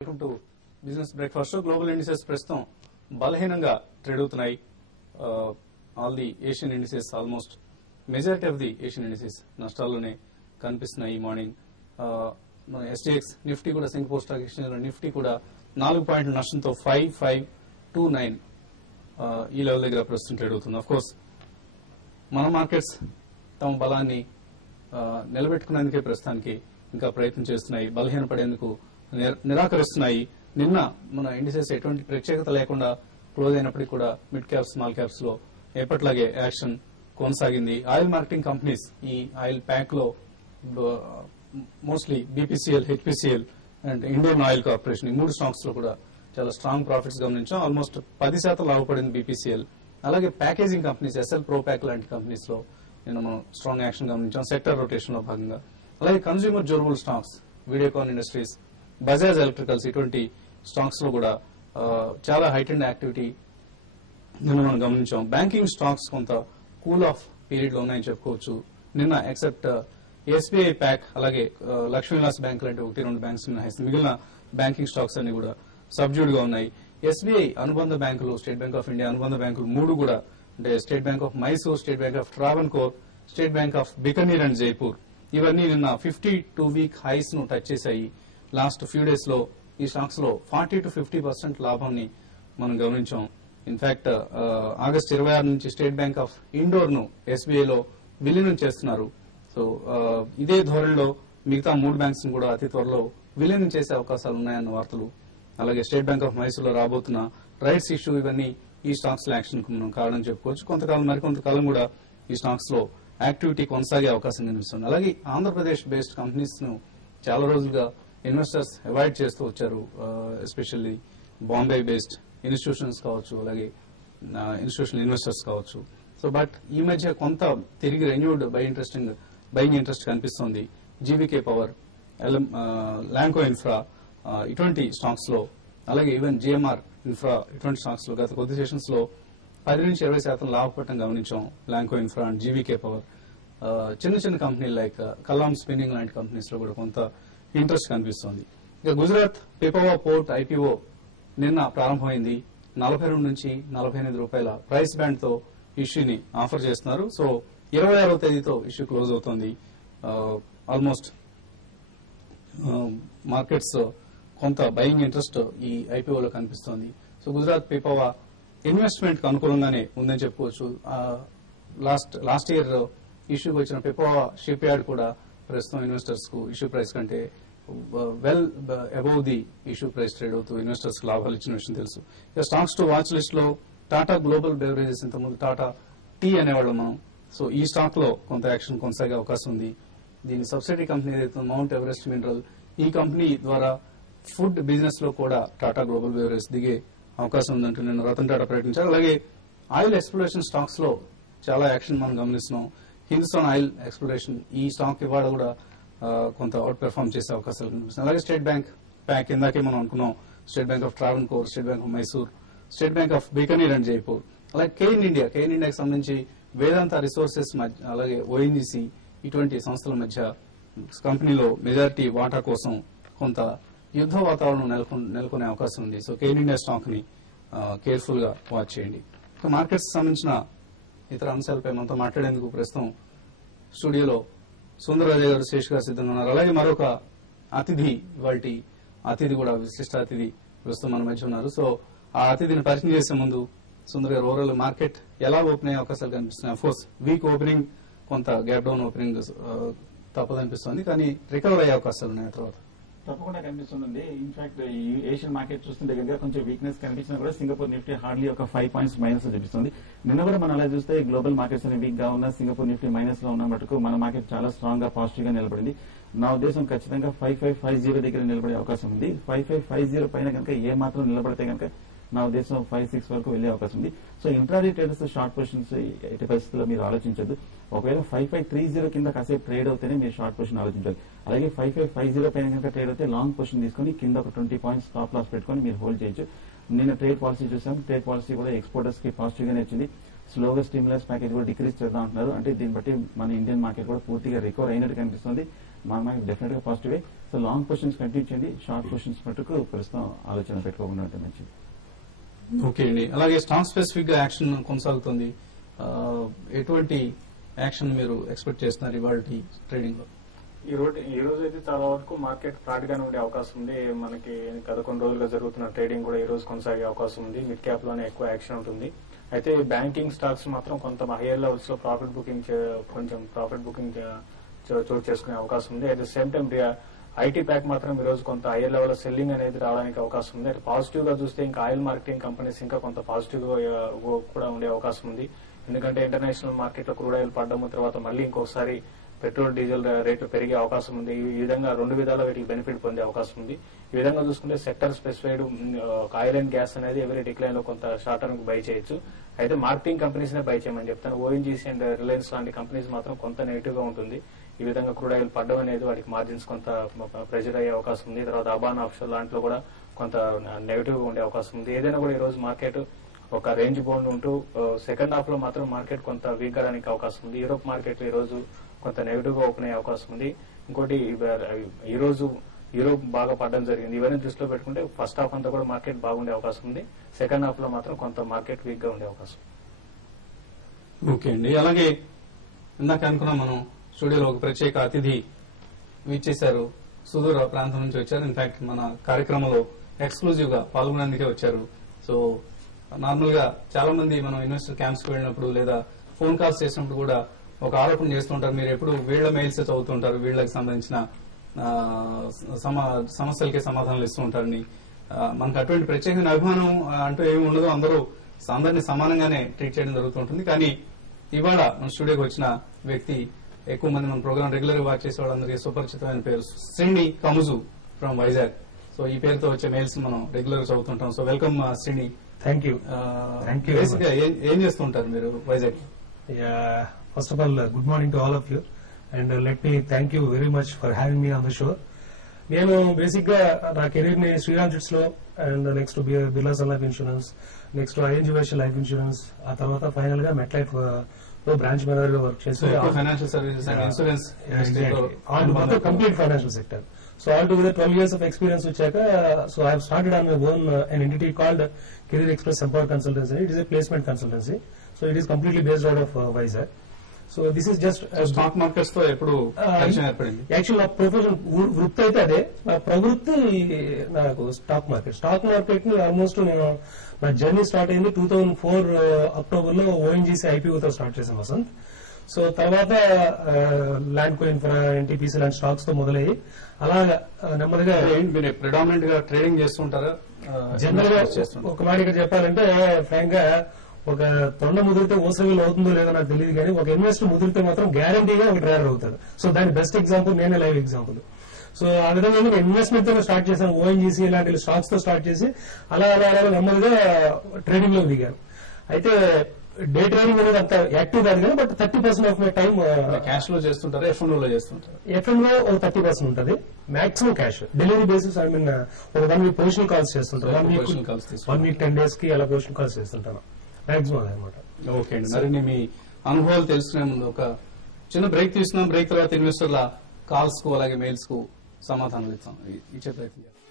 Welcome to business breakfast. Global indices ప్రస్తుతం బలహీనంగా trade అవుతున్నాయి. All the Asian indices almost majority of the Asian indices నష్టాల్లోనే కనిపిస్తున్నాయి ఈ మార్నింగ్. ఎస్టీఎక్స్ నిఫ్టీ కూడా సింగపూర్ స్టాక్ ఎక్స్చేంజ్ లో నిఫ్టీ కూడా 4 పాయింట్ల నష్టంతో 5529 ఈ లెవెల్ దగ్గర ప్రస్తుతం ట్రేడ్ అవుతుంది. అఫ్ కోర్స్ మన మార్కెట్స్ తమ బలాన్ని నిలబెట్టుకునేందుకే ప్రస్తుతానికి ఇంకా ప్రయత్నం చేస్తున్నాయి, బలహీనపడేందుకు నిరాకరిస్తున్నాయి. నిన్న మన ఇండిసెస్ ఎటువంటి ప్రత్యేకత లేకుండా క్లోజ్ అయినప్పటికీ కూడా మిడ్ క్యాప్స్ స్మాల్ క్యాప్స్ లో ఎప్పట్లాగే యాక్షన్ కొనసాగింది. ఆయిల్ మార్కెటింగ్ కంపెనీస్ ఈ ఆయిల్ ప్యాక్ లో mostly BPCL, HPCL and Indian oil corporation ఈ 3 స్టాక్స్ లో కూడా చాలా స్ట్రాంగ్ ప్రాఫిట్స్ గమనించాం. ఆల్మోస్ట్ 10% లాభపడింది బీపీసీఎల్. అలాగే packaging companies SL pro pack లాంటి కంపెనీస్ లో నిన్న మనం స్ట్రాంగ్ యాక్షన్ గమనించాం సెక్టర్ రొటేషన్ లో భాగంగా. అలాగే consumer durable stocks Videocon industries, Bajaj electricals ఇటువంటి స్టాక్స్ లో కూడా చాలా హైటెండ్ యాక్టివిటీ నిన్న మనం గమనించాం. బ్యాంకింగ్ స్టాక్స్ కొంత కూల్ ఆఫ్ పీరియడ్ లో ఉన్నాయని చెప్పుకోవచ్చు. నిన్న ఎక్సెప్ట్ ఎస్బీఐ ప్యాక్ అలాగే లక్ష్మీ విలాస్ బ్యాంక్ లాంటి 1-2 బ్యాంక్స్ మిగిలిన బ్యాంకింగ్ స్టాక్స్ అన్ని కూడా సబ్జ్యూడ్ గా ఉన్నాయి. ఎస్బీఐ అనుబంధ బ్యాంకులు, స్టేట్ బ్యాంక్ ఆఫ్ ఇండియా అనుబంధ బ్యాంకులు 3 కూడా అంటే state bank of Mysore, state bank of Travancore, state bank of Bikaner and Jaipur ఇవన్నీ నిన్న 52-week హైస్ ను టచ్ చేశాయి. లాస్ట్ ఫ్యూ డేస్ లో ఈ స్టాక్స్ లో 40 to 50% లాభాన్ని మనం గమనించాం. ఇన్ఫాక్ట్ ఆగస్టు 26 నుంచి స్టేట్ బ్యాంక్ ఆఫ్ ఇండోర్ ను ఎస్బీఐ లో విలీనం చేస్తున్నారు. సో ఇదే ధోరణిలో మిగతా 3 బ్యాంక్స్ ను కూడా అతి త్వరలో విలీనం చేసే అవకాశాలు ఉన్నాయన్న వార్తలు. అలాగే స్టేట్ బ్యాంక్ ఆఫ్ మైసూర్ లో రాబోతున్న రైట్స్ ఇష్యూ ఇవన్నీ ఈ స్టాక్స్ లో యాక్షన్ కు మనం కారణం చెప్పుకోవచ్చు. మరికొంతకాలం కూడా ఈ స్టాక్స్ లో యాక్టివిటీ కొనసాగే అవకాశం కనిపిస్తుంది. అలాగే ఆంధ్రప్రదేశ్ బేస్డ్ కంపెనీస్ ను చాలా రోజులుగా ఇన్వెస్టర్స్ అవాయిడ్ చేస్తూ వచ్చారు. ఎస్పెషల్లీ బాంబే బేస్డ్ ఇన్స్టిట్యూషన్స్ కావచ్చు, అలాగే ఇన్స్టిట్యూషనల్ ఇన్వెస్టర్స్ కావచ్చు. సో బట్ ఈ మధ్య కొంత తిరిగి రెన్యూడ్ బయింగ్ ఇంట్రెస్ట్ కనిపిస్తోంది. జీవీకే పవర్, ల్యాంకో ఇన్ఫ్రా ఇటువంటి స్టాక్స్ లో, అలాగే ఈవెన్ జిఎంఆర్ ఇన్ఫ్రా ఇటువంటి స్టాక్స్ లో గత కొద్ది సెషన్స్ లో 10 నుంచి 20% లాభపడటం గమనించాం. Lanco infra and GVK power, చిన్న కంపెనీలు లైక్ కలాం స్పిన్నింగ్ లాంటి కంపెనీస్ లో కూడా కొంత ఇంట్రెస్ట్ కనిపిస్తోంది. ఇక గుజరాత్ పిపవా పోర్ట్ ఐపీఓ నిన్న ప్రారంభమైంది. 42 నుంచి 48 రూపాయల ప్రైస్ బ్యాండ్ తో ఇష్యూని ఆఫర్ చేస్తున్నారు. సో 26వ తేదీతో ఇష్యూ క్లోజ్ అవుతోంది. ఆల్మోస్ట్ మార్కెట్స్ కొంత బయింగ్ ఇంట్రెస్ట్ ఈ ఐపీఓలో కనిపిస్తోంది. సో గుజరాత్ పిపవా ఇన్వెస్ట్మెంట్ కు అనుకూలంగానే ఉందని చెప్పుకోవచ్చు. లాస్ట్ ఇయర్ ఇష్యూకి వచ్చిన పిపవా షిప్ యార్డ్ కూడా ప్రస్తుతం ఇన్వెస్టర్స్ కు ఇష్యూ ప్రైస్ కంటే well above the issue price trade అవుతూ ఇన్వెస్టర్స్ కు లాభాలు ఇచ్చిన విషయం తెలుసు. ఇక స్టాక్స్ టు వాచ్ లిస్ట్ లో టాటా గ్లోబల్ బెవరేజెస్, ఇంతకుముందు టాటా టీ అనేవాళ్ళం మనం. సో ఈ స్టాక్ లో కొంత యాక్షన్ కొనసాగే అవకాశం ఉంది. దీని సబ్సిడరీ కంపెనీ ఏదైతే మౌంట్ ఎవరెస్ట్ మినరల్, ఈ కంపెనీ ద్వారా ఫుడ్ బిజినెస్ లో కూడా టాటా గ్లోబల్ బెవరేజ్ దిగే అవకాశం ఉందంటూ నిన్న రతన్ టాటా ప్రకటించారు. అలాగే ఆయిల్ ఎక్స్ప్లోరేషన్ స్టాక్స్ లో చాలా యాక్షన్ మనం గమనిస్తున్నాం. హిందుస్థాన్ ఆయిల్ ఎక్స్ప్లోరేషన్ ఈ స్టాక్ ఇవాళ కూడా కొంత అవుట్ పెర్ఫార్మ్ చేసే అవకాశాలు కనిపిస్తున్నాయి. అలాగే స్టేట్ బ్యాంక్ ప్యాక్ ఇందాకే మనం అనుకున్నాం, state bank of Travancore, state bank of Mysore, state bank of Bikaner and Jaipur, అలాగే కేన్ ఇండియాకి సంబంధించి వేదాంత రిసోర్సెస్ అలాగే ఓఎన్జీసీ ఇటువంటి సంస్థల మధ్య కంపెనీలో మెజారిటీ వాటా కోసం కొంత యుద్ధ వాతావరణం నెలకొనే అవకాశం ఉంది. సో కేన్ ఇండియా స్టాక్ ని కేర్ఫుల్ గా వాచ్ చేయండి. మార్కెట్స్ సంబంధించిన ఇతర అంశాలపై మనతో మాట్లాడేందుకు ప్రస్తుతం స్టూడియోలో సుందరరాజయ్య గారు, శేష్ గారు సిద్ధంగా ఉన్నారు. అలాగే మరొక అతిథి, ఇవాల్టి అతిథి కూడా విశిష్ట అతిథి ప్రస్తుతం మన మధ్య ఉన్నారు. సో ఆ అతిథిని పరిచయం చేసే ముందు సుందర్ గారు, ఓవరాల్ మార్కెట్ ఎలా ఓపెన్ అయ్యే అవకాశాలు కనిపిస్తున్నాయి? అఫ్కోర్స్ వీక్ ఓపెనింగ్, కొంత గ్యాప్ డౌన్ ఓపెనింగ్ తప్పదనిపిస్తోంది, కానీ రికవర్ అయ్యే అవకాశాలు ఉన్నాయి తర్వాత తప్పకుండా కనిపిస్తుందండి. ఇన్ఫాక్ట్ ఈ ఏషియన్ మార్కెట్ చూస్తుంటే కనుక కొంచెం వీక్నెస్ కనిపించినా కూడా సింగపూర్ నిఫ్టీ హార్డ్లీ ఒక 5 పాయింట్స్ మైనస్ చూపిస్తుంది. నిన్న కూడా మనం అలా చూస్తే గ్లోబల్ మార్కెట్స్ అనే వీక్ గా ఉన్న సింగపూర్ నిఫ్టీ మైనస్ లో ఉన్న మటుకు మన మార్కెట్ చాలా స్ట్రాంగ్ గా పాజిటివ్ గా నిలబడింది. నా ఉద్దేశం ఖచ్చితంగా 5550 దగ్గర నిలబడే అవకాశం ఉంది. 5550 పైన కనుక ఏ మాత్రం నిలబడితే కనుక నా ఉద్దేశం 56 వరకు వెళ్లే అవకాశం ఉంది. So intraday traders short positions ఎట్టి పరిస్థితుల్లో మీరు ఆలోచించద్దు. ఒకవేళ 5530 కింద కాసేపు ట్రేడ్ అవుతేనే మీరు షార్ట్ పొజిషన్ ఆలోచించాలి. అలాగే 5550 పైన కనుక ట్రేడ్ అయితే లాంగ్ పొజిషన్ తీసుకుని కింద ఒక 20 పాయింట్స్ స్టాప్ లాస్ పెట్టుకుని మీరు హోల్డ్ చేయొచ్చు. నిన్న ట్రేడ్ పాలసీ చూసాం. ట్రేడ్ పాలసీ కూడా ఎక్స్పోర్టర్స్ కి పాజిటివ్ గానే వచ్చింది. స్లోగా స్టిమ్యులస్ ప్యాకేజ్ కూడా డిక్రీజ్ చేద్దాం అంటున్నారు. అంటే దీన్ని బట్టి మన ఇండియన్ మార్కెట్ కూడా పూర్తిగా రికవర్ అయినట్టు కనిపిస్తుంది. మన మార్కెట్ డెఫినెట్ గా positive. So long positions continue చేయండి, షార్ట్ పొజిషన్స్ మటుకు ప్రస్తుతం ఆలోచన పెట్టుకోకుండా ఉంటే మంచిది. ఓకే అండి. అలాగే స్టాక్ స్పెసిఫిక్ గా యాక్షన్ కొనసాగుతుంది. ఎటువంటి యాక్షన్ మీరు ఎక్స్పెక్ట్ చేస్తున్నారు ఇవాళ ట్రేడింగ్ లో? ఈ రోజు అయితే చాలా వరకు మార్కెట్ ఫ్లాట్ గానే ఉండే అవకాశం ఉంది. మనకి గత కొన్ని రోజులుగా జరుగుతున్న ట్రేడింగ్ కూడా ఈ రోజు కొనసాగే అవకాశం ఉంది. మిడ్ క్యాప్ లోనే ఎక్కువ యాక్షన్ ఉంటుంది. అయితే బ్యాంకింగ్ స్టాక్స్ మాత్రం కొంత హైయర్ లెవెల్స్ లో కొంచెం ప్రాఫిట్ బుకింగ్ చోటు చేసుకునే అవకాశం ఉంది. At the same time IT pack మాత్రం ఈ రోజు కొంత హైయర్ లెవెల్ లో సెల్లింగ్ అనేది రావడానికి అవకాశం ఉంది. అంటే పాజిటివ్ గా చూస్తే ఇంకా ఆయిల్ మార్కెటింగ్ కంపెనీస్ ఇంకా కొంత పాజిటివ్ గా కూడా ఉండే అవకాశం ఉంది. ఎందుకంటే ఇంటర్నేషనల్ మార్కెట్ లో క్రూడ్ ఆయిల్ పడ్డము, తర్వాత మళ్ళీ ఇంకొకసారి పెట్రోల్ డీజిల్ రేటు పెరిగే అవకాశం ఉంది. ఈ విధంగా రెండు విధాల వీటికి బెనిఫిట్ పొందే అవకాసం ఉంది. ఈ విధంగా చూసుకుంటే sector specified oil and gas అనేది ఎవరీ డిక్లైన్ లో కొంత షార్ట్ టర్మ్ బై చేయొచ్చు. అయితే మార్కెటింగ్ కంపెనీస్ నే బై చేయమని చెప్తాను. ఓఎన్జీసీ అండ్ రిలయన్స్ లాంటి కంపెనీస్ మాత్రం కొంత నెగిటివ్ గా ఉంటుంది. ఈ విధంగా క్రూడ్ ఆయిల్ పడ్డం అనేది వాటికి మార్జిన్స్ కొంత ప్రెషర్ అయ్యే అవకాశం ఉంది. తర్వాత అబాన్ ఆప్షన్ లాంటిలో కూడా కొంత నెగిటివ్ గా ఉండే అవకాశం ఉంది. ఏదైనా కూడా ఈ రోజు మార్కెట్ ఒక రేంజ్ బౌండ్ ఉంటూ సెకండ్ హాఫ్ లో మాత్రం మార్కెట్ కొంత వీక్ కావడానికి అవకాశం ఉంది. యూరోప్ మార్కెట్ ఈ రోజు కొంత నెగిటివ్ గా ఓపెన్ అయ్యే అవకాశం ఉంది. ఇంకోటి ఈ రోజు యూరోప్ బాగా పడడం జరిగింది. ఇవన్నీ దృష్టిలో పెట్టుకుంటే ఫస్ట్ హాఫ్ అంతా కూడా మార్కెట్ బాగుండే అవకాశం ఉంది. సెకండ్ హాఫ్ లో మాత్రం కొంత మార్కెట్ వీక్ గా ఉండే అవకాశం. ఓకే అండి. అలాగే ఇందాక అనుకున్నాం మనం స్టూడియోలో ఒక ప్రత్యేక అతిథి విచ్చేశారు. సుదూర ప్రాంతం నుంచి వచ్చారు. ఇన్ఫాక్ట్ మన కార్యక్రమంలో ఎక్స్క్లూజివ్ గా పాల్గొనేందుకే వచ్చారు. సో నార్మల్ గా చాలా మంది మనం ఇన్వెస్టర్ క్యాంప్స్ కి వెళ్ళినప్పుడు లేదా ఫోన్ కాల్స్ చేసినప్పుడు కూడా ఒక ఆరోపణ చేస్తుంటారు, మీరు ఎప్పుడు వీళ్ల మెయిల్స్ చదువుతుంటారు, వీళ్లకు సంబంధించిన సమస్యలకే సమాధానాలు ఇస్తూ ఉంటారని. మనకు అటువంటి ప్రత్యేకమైన అభిమానం అంటూ ఏమి ఉండదు. అందరినీ సమానంగానే ట్రీట్ చేయడం జరుగుతుంటుంది. కానీ ఇవాళ మన స్టూడియోకి వచ్చిన వ్యక్తి ఎక్కువ మంది మన ప్రోగ్రామ్ రెగ్యులర్ గా వాచ్ చేసే వాళ్ళందరికీ సుపరిచితమైన పేరు శ్రీని కముజు ఫ్రమ్ వైజాగ్. సో ఈ పేరుతో వచ్చే మెయిల్స్ మనం రెగ్యులర్ గా చదువుతుంటాం. So welcome Srini. Thank you. Basic గా ఏం చేస్తుంటారు మీరు Vizag? First of all, good morning to all of you, and let me thank you very much for having me on the show. నేను బేసిక్ గా నా కెరీర్ ని శ్రీరామ్ చిట్స్ లో and next Birla sun life insurance, next ING Vysya life insurance, ఆ తర్వాత final గా met life లో branch manager గా వర్క్ చేసి financial services and insurance complete financial sector. So all together 12 years of experience వచ్చాక, so I have started on my own an entity called Career Express Empower Consultancy. It is a placement consultancy. So it is completely based out of Vizag. So this is just stock markets తో ఎప్పుడు ఏర్పడింది. Actual నా profession వృత్తి అయితే అదే, నా ప్రవృత్తి నాకు స్టాక్ మార్కెట్ ని ఆల్మోస్ట్ నేను నా జర్నీ స్టార్ట్ అయింది 2004 అక్టోబర్ లో ఓఎన్జీసీ ఐపీఓతో స్టార్ట్ చేశాను వసంత్. సో తర్వాత ల్యాండ్ కో ఇన్ఫ్రా, ఎన్టీపీసీ లాంటి స్టాక్స్ తో మొదలయ్యి అలాగా నెమ్మదిగా. మీరు ప్రిడామినెంట్ గా ట్రేడింగ్ చేస్తుంటారా? జనరల్ గా ఒక మాట ఇక్కడ చెప్పాలంటే ఫ్రాంక్ గా ఒక తొండ ముదిరితే ఓసవిల్ అవుతుందో లేదో నాకు తెలియదు, కానీ ఒక ఇన్వెస్టర్ ముదిరితే మాత్రం గ్యారంటీగా ఒక ట్రేడర్ అవుతాడు. సో దాని బెస్ట్ ఎగ్జాంపుల్ నేనే లైవ్ ఎగ్జాంపుల్. సో ఆ విధంగా నేను ఇన్వెస్ట్మెంట్ తో స్టార్ట్ చేశాను. ఓఎన్జీసీ ఇలాంటి స్టాక్స్ తో స్టార్ట్ చేసి అలా నెమ్మదిగా ట్రేడింగ్ లో దిగాను. అయితే డే ట్రేడింగ్ అనేది అంత యాక్టివ్ కాదు కానీ, but 30% of my time cash లో చేస్తుంటారు, ఎఫ్ఎంఓ లో చేస్తుంటారు. ఎఫ్ఎంఓ ఒక 30% ఉంటుంది, maximum cash. Delivery basis I mean ఒక 1 week పొజిషన్ కాల్స్ చేస్తుంటారు. 1 week 10 days కి అలా పొజిషన్ కాల్స్ చేస్తుంటాను మాక్సిమం అనమాట. ఓకే అండి. మరి మీ అనుభవాలు తెలుసుకునే ముందు ఒక చిన్న బ్రేక్ తీసుకున్నాం. బ్రేక్ తర్వాత ఇన్వెస్టర్ల కాల్స్ కు అలాగే మెయిల్స్ కు సమాధానాలు ఇచ్చే ప్రయత్నం చేస్తాం.